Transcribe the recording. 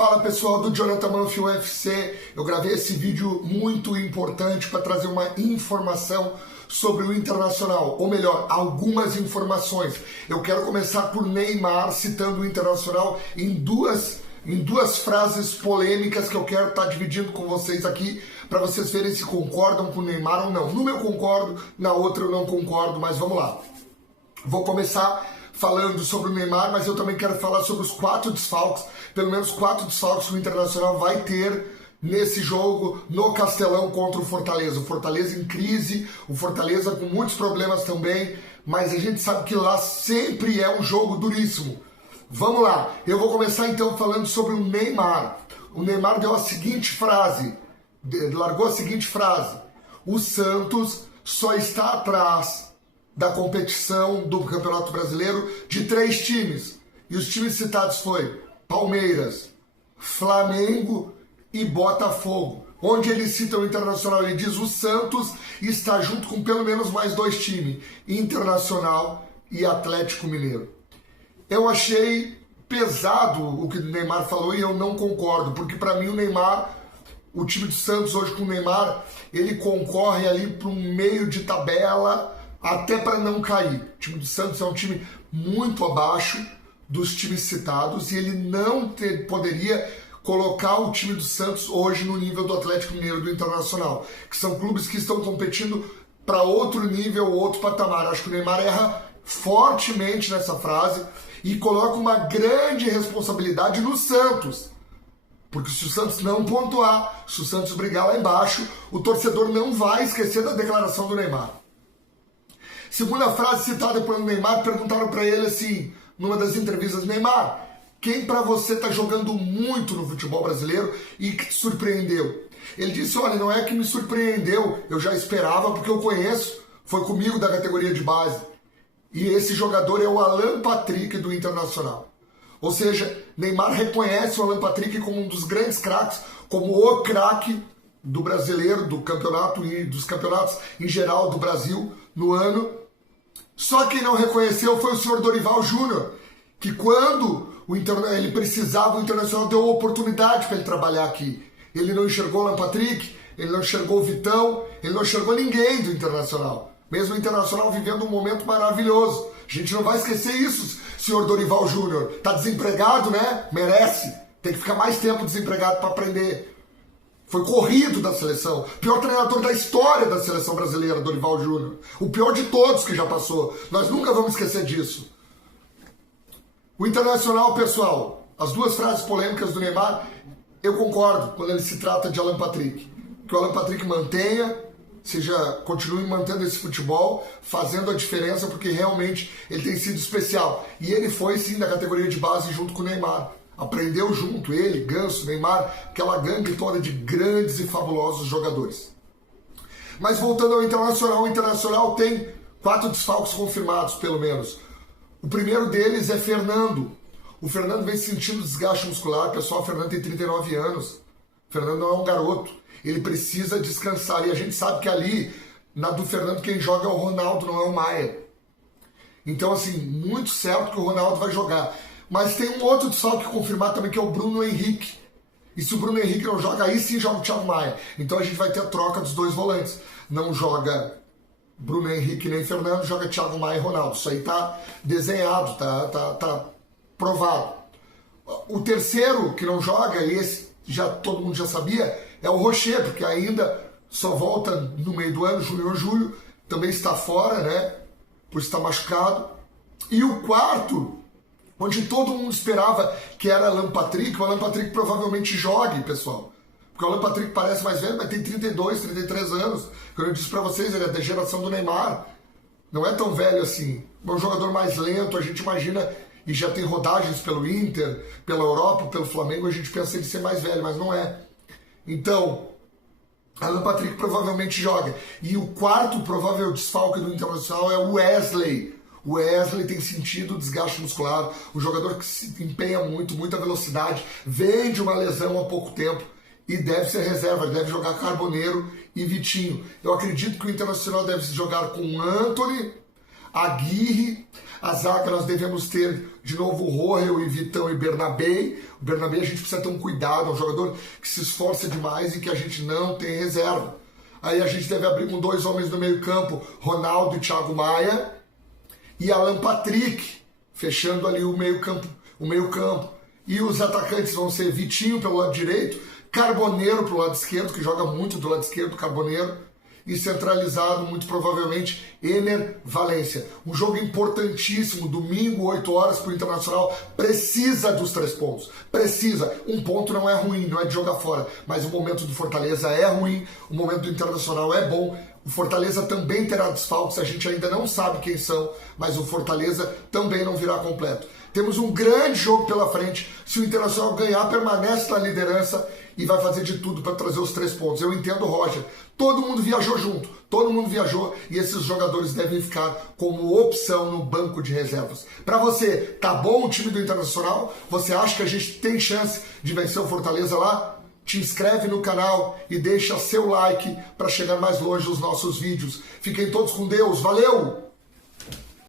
Fala pessoal do Jonathan Manfio UFC, eu gravei esse vídeo muito importante para trazer uma informação sobre o Internacional, ou melhor, algumas informações. Eu quero começar por Neymar citando o Internacional em duas frases polêmicas que eu quero estar dividindo com vocês aqui para vocês verem se concordam com o Neymar ou não. Numa eu concordo, na outra eu não concordo, mas vamos lá. Vou começar falando sobre o Neymar, mas eu também quero falar sobre os 4 desfalques, pelo menos 4 desfalques que o Internacional vai ter nesse jogo no Castelão contra o Fortaleza. O Fortaleza em crise, o Fortaleza com muitos problemas também, mas a gente sabe que lá sempre é um jogo duríssimo. Vamos lá, eu vou começar então falando sobre o Neymar. O Neymar deu a seguinte frase, largou a seguinte frase: o Santos só está atrás da competição do Campeonato Brasileiro de 3 times. E os times citados foi Palmeiras, Flamengo e Botafogo. Onde ele cita o Internacional, ele diz o Santos está junto com pelo menos mais 2 times, Internacional e Atlético Mineiro. Eu achei pesado o que o Neymar falou e eu não concordo, porque para mim o Neymar, o time do Santos hoje com o Neymar, ele concorre ali para um meio de tabela, até para não cair. O time do Santos é um time muito abaixo dos times citados e ele não poderia colocar o time do Santos hoje no nível do Atlético Mineiro, do Internacional, que são clubes que estão competindo para outro nível, outro patamar. Acho que o Neymar erra fortemente nessa frase e coloca uma grande responsabilidade no Santos. Porque se o Santos não pontuar, se o Santos brigar lá embaixo, o torcedor não vai esquecer da declaração do Neymar. Segunda frase citada pelo Neymar, perguntaram para ele assim, numa das entrevistas: Neymar, quem para você está jogando muito no futebol brasileiro e que te surpreendeu? Ele disse: olha, não é que me surpreendeu, eu já esperava porque eu conheço, foi comigo da categoria de base. E esse jogador é o Alan Patrick do Internacional. Ou seja, Neymar reconhece o Alan Patrick como um dos grandes craques, como o craque do brasileiro, do campeonato e dos campeonatos em geral do Brasil no ano. Só quem não reconheceu foi o senhor Dorival Júnior, que quando ele precisava, o Internacional deu oportunidade para ele trabalhar aqui. Ele não enxergou o Alan Patrick, ele não enxergou o Vitão, ele não enxergou ninguém do Internacional. Mesmo o Internacional vivendo um momento maravilhoso. A gente não vai esquecer isso, senhor Dorival Júnior. Tá desempregado, né? Merece. Tem que ficar mais tempo desempregado para aprender. Foi corrido da seleção. Pior treinador da história da seleção brasileira, Dorival Júnior. O pior de todos que já passou. Nós nunca vamos esquecer disso. O Internacional, pessoal, as 2 frases polêmicas do Neymar, eu concordo quando ele se trata de Alan Patrick. Que o Alan Patrick continue mantendo esse futebol, fazendo a diferença, porque realmente ele tem sido especial. E ele foi sim da categoria de base junto com o Neymar. Aprendeu junto, ele, Ganso, Neymar, aquela gangue toda de grandes e fabulosos jogadores. Mas voltando ao Internacional, o Internacional tem 4 desfalques confirmados, pelo menos. O primeiro deles é Fernando. O Fernando vem sentindo desgaste muscular. Pessoal, o Fernando tem 39 anos. O Fernando não é um garoto. Ele precisa descansar. E a gente sabe que ali, na do Fernando, quem joga é o Ronaldo, não é o Maia. Então, assim, muito certo que o Ronaldo vai jogar. Mas tem um outro desfalque confirmado também, que é o Bruno Henrique. E se o Bruno Henrique não joga, aí sim joga o Thiago Maia. Então a gente vai ter a troca dos 2 volantes. Não joga Bruno Henrique nem Fernando, joga Thiago Maia e Ronaldo. Isso aí tá desenhado, tá provado. O terceiro que não joga, e esse todo mundo já sabia, é o Rocher, porque ainda só volta no meio do ano. Júnior Júlio também está fora, né? Por estar machucado. E o quarto, onde todo mundo esperava que era Alan Patrick, o Alan Patrick provavelmente jogue, pessoal. Porque o Alan Patrick parece mais velho, mas tem 32, 33 anos. Como eu disse pra vocês, ele é da geração do Neymar. Não é tão velho assim. É um jogador mais lento, a gente imagina, e já tem rodagens pelo Inter, pela Europa, pelo Flamengo, a gente pensa ele ser mais velho, mas não é. Então, Alan Patrick provavelmente joga. E o quarto provável desfalque do Internacional é o Wesley. O Wesley tem sentido desgaste muscular, um jogador que se empenha muito, muita velocidade, vem de uma lesão há pouco tempo e deve ser reserva, deve jogar Carboneiro e Vitinho. Eu acredito que o Internacional deve jogar com Antony, Aguirre. A zaga nós devemos ter de novo Rohel e Vitão e Bernabé. O Bernabé a gente precisa ter um cuidado, é um jogador que se esforça demais e que a gente não tem reserva. Aí a gente deve abrir com 2 homens no meio campo, Ronaldo e Thiago Maia, e Alan Patrick, fechando ali o meio campo. E os atacantes vão ser Vitinho pelo lado direito, Carboneiro pelo lado esquerdo, que joga muito do lado esquerdo, Carboneiro, e centralizado, muito provavelmente, Ener Valencia. Um jogo importantíssimo, domingo, 8 horas, para o Internacional. Precisa dos 3 pontos. Precisa. Um ponto não é ruim, não é de jogar fora. Mas o momento do Fortaleza é ruim, o momento do Internacional é bom. O Fortaleza também terá desfalques, a gente ainda não sabe quem são, mas o Fortaleza também não virá completo. Temos um grande jogo pela frente. Se o Internacional ganhar, permanece na liderança e vai fazer de tudo para trazer os 3 pontos. Eu entendo, Roger. Todo mundo viajou junto, todo mundo viajou e esses jogadores devem ficar como opção no banco de reservas. Para você, tá bom o time do Internacional? Você acha que a gente tem chance de vencer o Fortaleza lá? Te inscreve no canal e deixa seu like para chegar mais longe os nossos vídeos. Fiquem todos com Deus. Valeu!